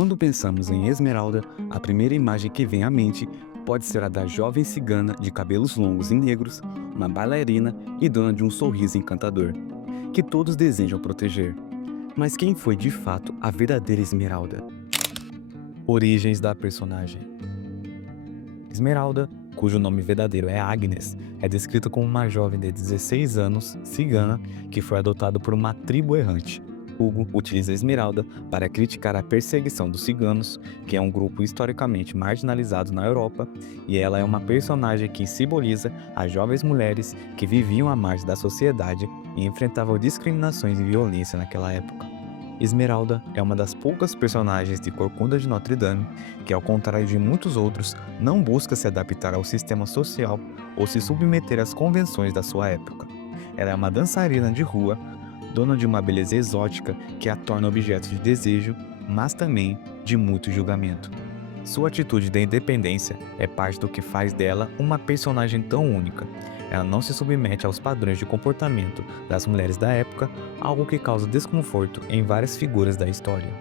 Quando pensamos em Esmeralda, a primeira imagem que vem à mente pode ser a da jovem cigana de cabelos longos e negros, uma bailarina e dona de um sorriso encantador, que todos desejam proteger. Mas quem foi de fato a verdadeira Esmeralda? Origens da personagem. Esmeralda, cujo nome verdadeiro é Agnes, é descrita como uma jovem de 16 anos, cigana, que foi adotada por uma tribo errante. Hugo utiliza Esmeralda para criticar a perseguição dos ciganos, que é um grupo historicamente marginalizado na Europa, e ela é uma personagem que simboliza as jovens mulheres que viviam à margem da sociedade e enfrentavam discriminações e violência naquela época. Esmeralda é uma das poucas personagens de Corcunda de Notre Dame que, ao contrário de muitos outros, não busca se adaptar ao sistema social ou se submeter às convenções da sua época. Ela é uma dançarina de rua, dona de uma beleza exótica que a torna objeto de desejo, mas também de muito julgamento. Sua atitude de independência é parte do que faz dela uma personagem tão única. Ela não se submete aos padrões de comportamento das mulheres da época, algo que causa desconforto em várias figuras da história.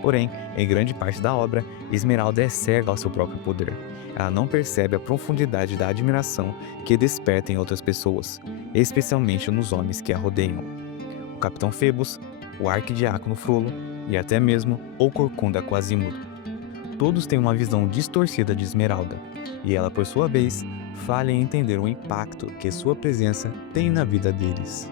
Porém, em grande parte da obra, Esmeralda é cega ao seu próprio poder. Ela não percebe a profundidade da admiração que desperta em outras pessoas, especialmente nos homens que a rodeiam. O Capitão Phoebus, o Arquidiácono Frollo e até mesmo o Corcunda Quasimodo. Todos têm uma visão distorcida de Esmeralda, e ela, por sua vez, falha em entender o impacto que sua presença tem na vida deles.